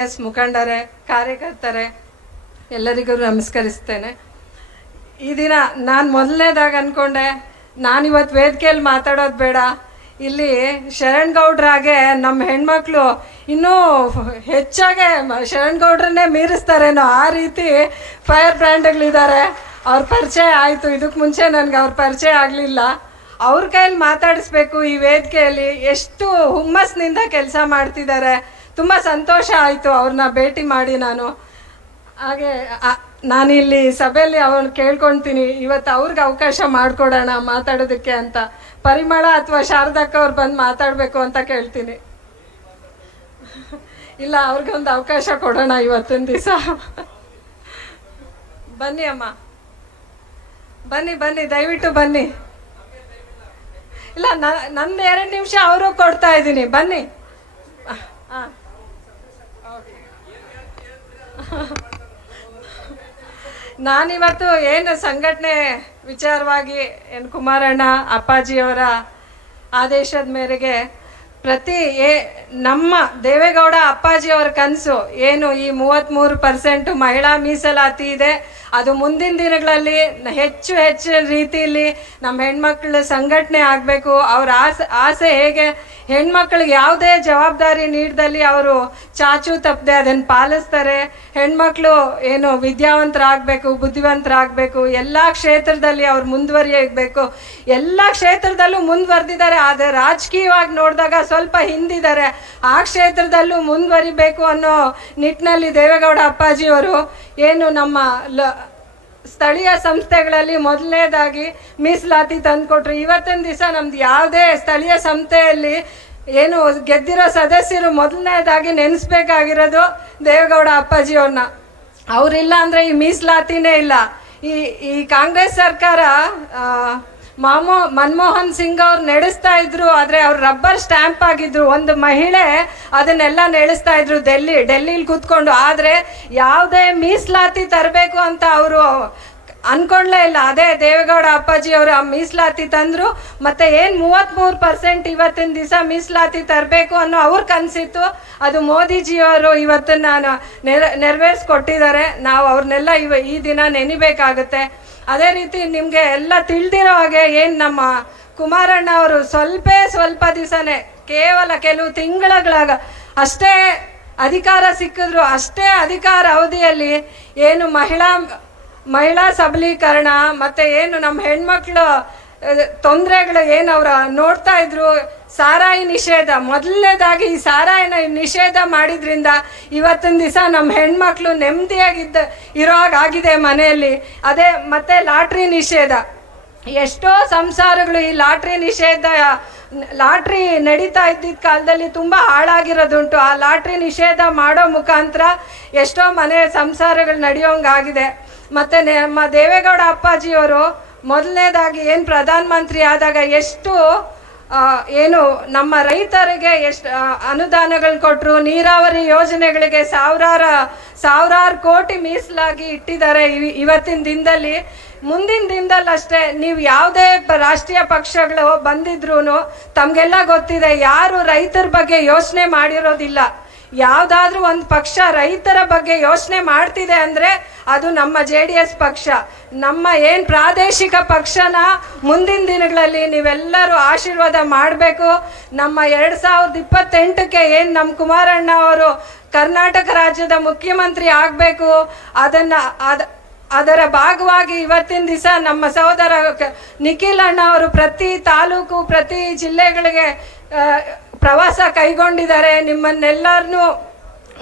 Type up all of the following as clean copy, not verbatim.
ಮುಖಂಡರೇ, ಕಾರ್ಯಕರ್ತರೇ, ಎಲ್ಲರಿಗೂ ನಮಸ್ಕರಿಸ್ತೇನೆ. ಈ ದಿನ ನಾನು ಮೊದಲನೇದಾಗಿ ಅಂದ್ಕೊಂಡೆ, ನಾನಿವತ್ತು ವೇದಿಕೆಯಲ್ಲಿ ಮಾತಾಡೋದು ಬೇಡ, ಇಲ್ಲಿ ಶರಣ್ ಗೌಡ್ರಾಗೆ ನಮ್ಮ ಹೆಣ್ಮಕ್ಳು ಇನ್ನೂ ಹೆಚ್ಚಾಗೆ ಶರಣ್ ಗೌಡ್ರನ್ನೇ ಮೀರಿಸ್ತಾರೇನೋ ಆ ರೀತಿ ಫೈರ್ ಬ್ರ್ಯಾಂಡ್ಗಳಿದ್ದಾರೆ. ಅವ್ರ ಪರಿಚಯ ಆಯಿತು, ಇದಕ್ಕೆ ಮುಂಚೆ ನನಗೆ ಅವ್ರ ಪರಿಚಯ ಆಗಲಿಲ್ಲ. ಅವ್ರ ಕೈಯಲ್ಲಿ ಮಾತಾಡಿಸ್ಬೇಕು. ಈ ವೇದಿಕೆಯಲ್ಲಿ ಎಷ್ಟು ಹುಮ್ಮಸ್ನಿಂದ ಕೆಲಸ ಮಾಡ್ತಿದ್ದಾರೆ. ತುಂಬ ಸಂತೋಷ ಆಯಿತು ಅವ್ರನ್ನ ಭೇಟಿ ಮಾಡಿ. ಹಾಗೆ ನಾನಿಲ್ಲಿ ಸಭೆಯಲ್ಲಿ ಅವ್ರನ್ನ ಕೇಳ್ಕೊಳ್ತೀನಿ, ಇವತ್ತು ಅವ್ರಿಗೆ ಅವಕಾಶ ಮಾಡಿಕೊಡೋಣ ಮಾತಾಡೋದಕ್ಕೆ ಅಂತ. ಪರಿಮಳ ಅಥವಾ ಶಾರದಕ್ಕ ಅವ್ರು ಬಂದು ಮಾತಾಡಬೇಕು ಅಂತ ಕೇಳ್ತೀನಿ. ಇಲ್ಲ, ಅವ್ರಿಗೊಂದು ಅವಕಾಶ ಕೊಡೋಣ ಇವತ್ತಿನ ದಿವಸ. ಬನ್ನಿ ಅಮ್ಮ, ಬನ್ನಿ ಬನ್ನಿ, ದಯವಿಟ್ಟು ಬನ್ನಿ. ಇಲ್ಲ, ನಂದು 2 ನಿಮಿಷ ಅವರು ಕೊಡ್ತಾ ಇದ್ದೀನಿ, ಬನ್ನಿ. ಹಾಂ, ನಾನಿವತ್ತು ಏನು ಸಂಘಟನೆ ವಿಚಾರವಾಗಿ ಕುಮಾರಣ್ಣ ಅಪ್ಪಾಜಿಯವರ ಆದೇಶದ ಮೇರೆಗೆ ನಮ್ಮ ದೇವೇಗೌಡ ಅಪ್ಪಾಜಿಯವರ ಕನಸು ಏನು, ಈ 33% ಮಹಿಳಾ ಮೀಸಲಾತಿ ಇದೆ, ಅದು ಮುಂದಿನ ದಿನಗಳಲ್ಲಿ ಹೆಚ್ಚು ರೀತಿಯಲ್ಲಿ ನಮ್ಮ ಹೆಣ್ಮಕ್ಳ ಸಂಘಟನೆ ಆಗಬೇಕು. ಅವ್ರ ಆಸೆ ಹೇಗೆ, ಹೆಣ್ಮಕ್ಳಿಗೆ ಯಾವುದೇ ಜವಾಬ್ದಾರಿ ನೀಡ್ದಲ್ಲಿ ಅವರು ಚಾಚು ತಪ್ಪದೆ ಅದನ್ನು ಪಾಲಿಸ್ತಾರೆ. ಹೆಣ್ಮಕ್ಳು ಏನು ವಿದ್ಯಾವಂತರಾಗಬೇಕು, ಬುದ್ಧಿವಂತರಾಗಬೇಕು, ಎಲ್ಲ ಕ್ಷೇತ್ರದಲ್ಲಿ ಅವ್ರು ಮುಂದುವರಿಯಬೇಕು. ಎಲ್ಲ ಕ್ಷೇತ್ರದಲ್ಲೂ ಮುಂದುವರೆದಿದ್ದಾರೆ, ಆದರೆ ರಾಜಕೀಯವಾಗಿ ನೋಡಿದಾಗ ಸ್ವಲ್ಪ ಹಿಂದಿದ್ದಾರೆ. ಆ ಕ್ಷೇತ್ರದಲ್ಲೂ ಮುಂದುವರಿಬೇಕು ಅನ್ನೋ ನಿಟ್ಟಿನಲ್ಲಿ ದೇವೇಗೌಡ ಅಪ್ಪಾಜಿಯವರು ಏನು ನಮ್ಮ ಸ್ಥಳೀಯ ಸಂಸ್ಥೆಗಳಲ್ಲಿ ಮೊದಲನೇದಾಗಿ ಮೀಸಲಾತಿ ತಂದುಕೊಟ್ರು. ಇವತ್ತಿನ ದಿವಸ ನಮ್ದು ಯಾವುದೇ ಸ್ಥಳೀಯ ಸಂಸ್ಥೆಯಲ್ಲಿ ಏನು ಗೆದ್ದಿರೋ ಸದಸ್ಯರು ಮೊದಲನೇದಾಗಿ ನೆನೆಸ್ಬೇಕಾಗಿರೋದು ದೇವೇಗೌಡ ಅಪ್ಪಾಜಿಯವ್ರನ್ನ. ಅವರಿಲ್ಲ ಅಂದರೆ ಈ ಮೀಸಲಾತಿನೇ ಇಲ್ಲ. ಈ ಕಾಂಗ್ರೆಸ್ ಸರ್ಕಾರ ಮನಮೋಹನ್ ಸಿಂಗ್ ಅವ್ರು ನಡೆಸ್ತಾ ಇದ್ರು, ಆದರೆ ಅವ್ರು ರಬ್ಬರ್ ಸ್ಟ್ಯಾಂಪ್ ಆಗಿದ್ರು. ಒಂದು ಮಹಿಳೆ ಅದನ್ನೆಲ್ಲ ನಡೆಸ್ತಾ ಇದ್ರು ಡೆಲ್ಲಿಲಿ ಕೂತ್ಕೊಂಡು. ಆದರೆ ಯಾವುದೇ ಮೀಸಲಾತಿ ತರಬೇಕು ಅಂತ ಅವರು ಅನ್ಕೊಂಡ್ಲೇ ಇಲ್ಲ. ಅದೇ ದೇವೇಗೌಡ ಅಪ್ಪಾಜಿ ಅವರು ಆ ಮೀಸಲಾತಿ ತಂದರು. ಮತ್ತು ಏನು 33% ಇವತ್ತಿನ ದಿವಸ ಮೀಸಲಾತಿ ತರಬೇಕು ಅನ್ನೋ ಅವ್ರ ಕನಸಿತ್ತು, ಅದು ಮೋದಿಜಿಯವರು ಇವತ್ತನ್ನು ನೆರವೇರಿಸ್ಕೊಟ್ಟಿದ್ದಾರೆ. ನಾವು ಅವ್ರನ್ನೆಲ್ಲ ಈ ದಿನ ನೆನಿಬೇಕಾಗುತ್ತೆ. ಅದೇ ರೀತಿ ನಿಮಗೆ ಎಲ್ಲ ತಿಳಿದಿರೋ ಹಾಗೆ ಏನು ನಮ್ಮ ಕುಮಾರಣ್ಣ ಅವರು ಸ್ವಲ್ಪ ದಿವಸನೇ, ಕೇವಲ ಕೆಲವು ತಿಂಗಳಾಗ ಅಷ್ಟೇ ಅಧಿಕಾರ ಸಿಕ್ಕಿದ್ರು, ಅಷ್ಟೇ ಅಧಿಕಾರ ಅವಧಿಯಲ್ಲಿ ಏನು ಮಹಿಳಾ ಸಬಲೀಕರಣ ಮತ್ತು ಏನು ನಮ್ಮ ಹೆಣ್ಮಕ್ಳು ತೊಂದರೆಗಳು ಏನು ಅವ್ರು ನೋಡ್ತಾ ಇದ್ರು. ಸಾರಾಯಿ ನಿಷೇಧ, ಮೊದಲನೇದಾಗಿ ಈ ಸಾರಾಯಿನ ನಿಷೇಧ ಮಾಡಿದ್ರಿಂದ ಇವತ್ತಿನ ದಿವಸ ನಮ್ಮ ಹೆಣ್ಮಕ್ಳು ಇರೋ ಹಾಗಾಗಿದೆ ಮನೆಯಲ್ಲಿ. ಅದೇ ಮತ್ತೆ ಲಾಟ್ರಿ ನಿಷೇಧ, ಎಷ್ಟೋ ಸಂಸಾರಗಳು ಈ ಲಾಟ್ರಿ ನಡೀತಾ ಇದ್ದಿದ್ದ ಕಾಲದಲ್ಲಿ ತುಂಬ ಹಾಳಾಗಿರೋದುಂಟು. ಆ ಲಾಟ್ರಿ ನಿಷೇಧ ಮಾಡೋ ಮುಖಾಂತರ ಎಷ್ಟೋ ಮನೆ ಸಂಸಾರಗಳು ನಡೆಯೋಂಗಾಗಿದೆ. ಮತ್ತು ನಮ್ಮ ದೇವೇಗೌಡ ಅಪ್ಪಾಜಿಯವರು ಮೊದಲನೇದಾಗಿ ಏನು ಪ್ರಧಾನಮಂತ್ರಿ ಆದಾಗ ಎಷ್ಟು ಏನು ನಮ್ಮ ರೈತರಿಗೆ ಎಷ್ಟು ಅನುದಾನಗಳು ಕೊಟ್ಟರು, ನೀರಾವರಿ ಯೋಜನೆಗಳಿಗೆ ಸಾವಿರಾರು ಕೋಟಿ ಮೀಸಲಾಗಿ ಇಟ್ಟಿದ್ದಾರೆ. ಇವತ್ತಿನ ದಿನದಲ್ಲಿ, ಮುಂದಿನ ದಿನದಲ್ಲಿ ಅಷ್ಟೇ, ನೀವು ಯಾವುದೇ ರಾಷ್ಟ್ರೀಯ ಪಕ್ಷಗಳು ಬಂದಿದ್ರೂ ತಮಗೆಲ್ಲ ಗೊತ್ತಿದೆ, ಯಾರು ರೈತರ ಬಗ್ಗೆ ಯೋಚನೆ ಮಾಡಿರೋದಿಲ್ಲ. ಯಾವುದಾದ್ರೂ ಒಂದು ಪಕ್ಷ ರೈತರ ಬಗ್ಗೆ ಯೋಚನೆ ಮಾಡ್ತಿದೆ ಅಂದರೆ ಅದು ನಮ್ಮ JDS ಪಕ್ಷ. ನಮ್ಮ ಏನು ಪ್ರಾದೇಶಿಕ ಪಕ್ಷನ ಮುಂದಿನ ದಿನಗಳಲ್ಲಿ ನೀವೆಲ್ಲರೂ ಆಶೀರ್ವಾದ ಮಾಡಬೇಕು. ನಮ್ಮ 2028ಕ್ಕೆ ಏನು ನಮ್ಮ ಕುಮಾರಣ್ಣ ಅವರು ಕರ್ನಾಟಕ ರಾಜ್ಯದ ಮುಖ್ಯಮಂತ್ರಿ ಆಗಬೇಕು, ಅದರ ಭಾಗವಾಗಿ ಇವತ್ತಿನ ದಿವಸ ನಮ್ಮ ಸಹೋದರ ನಿಖಿಲ್ ಅಣ್ಣ ಅವರು ಪ್ರತಿ ತಾಲೂಕು, ಪ್ರತಿ ಜಿಲ್ಲೆಗಳಿಗೆ ಪ್ರವಾಸ ಕೈಗೊಂಡಿದ್ದಾರೆ. ನಿಮ್ಮನ್ನೆಲ್ಲರನ್ನೂ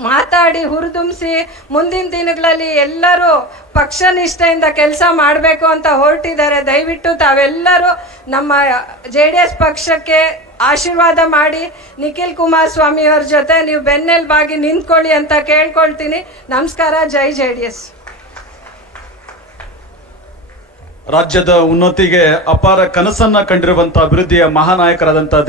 ಮಾತಾಡಿ ಹುರಿದುಂಬಿಸಿ ಮುಂದಿನ ದಿನಗಳಲ್ಲಿ ಎಲ್ಲರೂ ಪಕ್ಷನಿಷ್ಠೆಯಿಂದ ಕೆಲಸ ಮಾಡಬೇಕು ಅಂತ ಹೊರಟಿದ್ದಾರೆ. ದಯವಿಟ್ಟು ತಾವೆಲ್ಲರೂ ನಮ್ಮ JDS ಪಕ್ಷಕ್ಕೆ ಆಶೀರ್ವಾದ ಮಾಡಿ ನಿಖಿಲ್ ಕುಮಾರಸ್ವಾಮಿ ಅವ್ರ ಜೊತೆ ನೀವು ಬೆನ್ನೆಲುಬಾಗಿ ನಿಂತ್ಕೊಳ್ಳಿ ಅಂತ ಕೇಳ್ಕೊಳ್ತೀನಿ. ನಮಸ್ಕಾರ. ಜೈ JDS. ರಾಜ್ಯದ ಉನ್ನತಿಗೆ ಅಪಾರ ಕನಸನ್ನ ಕಂಡಿರುವಂತಹ ಅಭಿವೃದ್ಧಿಯ ಮಹಾನಾಯಕರಾದಂತಹ